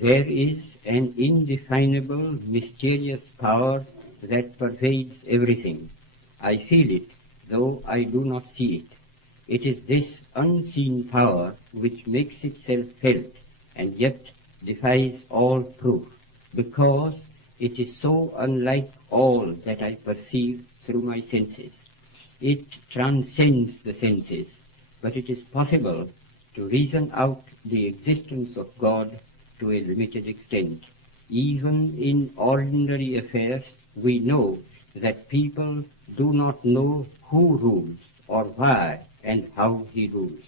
There is an indefinable, mysterious power that pervades everything. I feel it, though I do not see it. It is this unseen power which makes itself felt and yet defies all proof, because it is so unlike all that I perceive through my senses. It transcends the senses, but it is possible to reason out the existence of God to a limited extent. Even in ordinary affairs, we know that people do not know who rules or why and how he rules,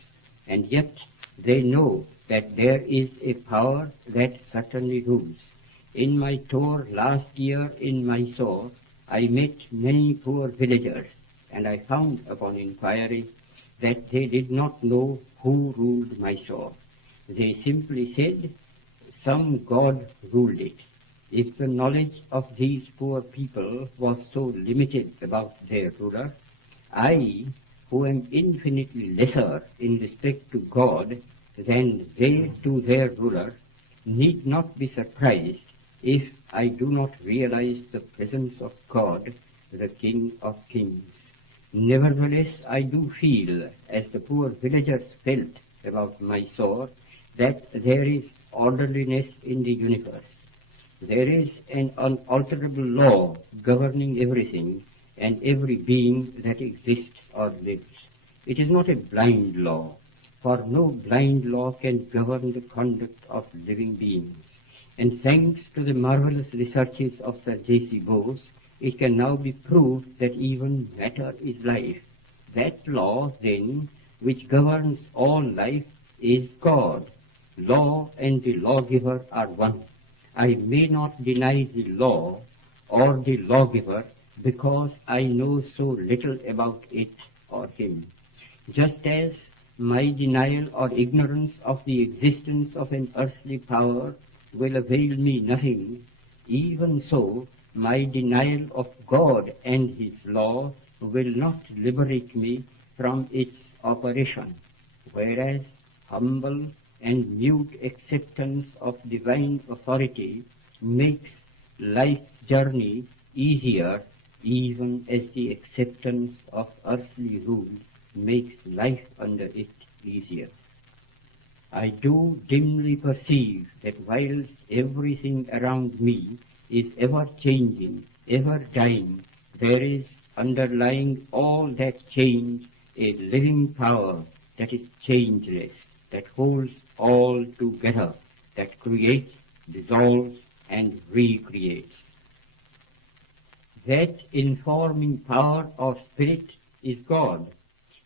and yet they know that there is a power that certainly rules. In my tour last year in Mysore, I met many poor villagers, and I found upon inquiry that they did not know who ruled Mysore. They simply said, some god ruled it. If the knowledge of these poor people was so limited about their ruler, I, who am infinitely lesser in respect to God than they to their ruler, need not be surprised if I do not realize the presence of God, the King of Kings. Nevertheless, I do feel, as the poor villagers felt about Mysore, that there is orderliness in the universe. There is an unalterable law governing everything and every being that exists or lives. It is not a blind law, for no blind law can govern the conduct of living beings. And thanks to the marvelous researches of Sir J.C. Bose, it can now be proved that even matter is life. That law, then, which governs all life is God. Law and the lawgiver are one. I may not deny the law or the lawgiver because I know so little about it or him. Just as my denial or ignorance of the existence of an earthly power will avail me nothing, even so my denial of God and his law will not liberate me from its operation, whereas humble and mute acceptance of divine authority makes life's journey easier, even as the acceptance of earthly rule makes life under it easier. I do dimly perceive that whilst everything around me is ever changing, ever dying, there is underlying all that change a living power that is changeless, that holds all together, that creates, dissolves, and recreates. That informing power or spirit is God,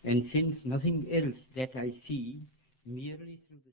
and since nothing else that I see merely through the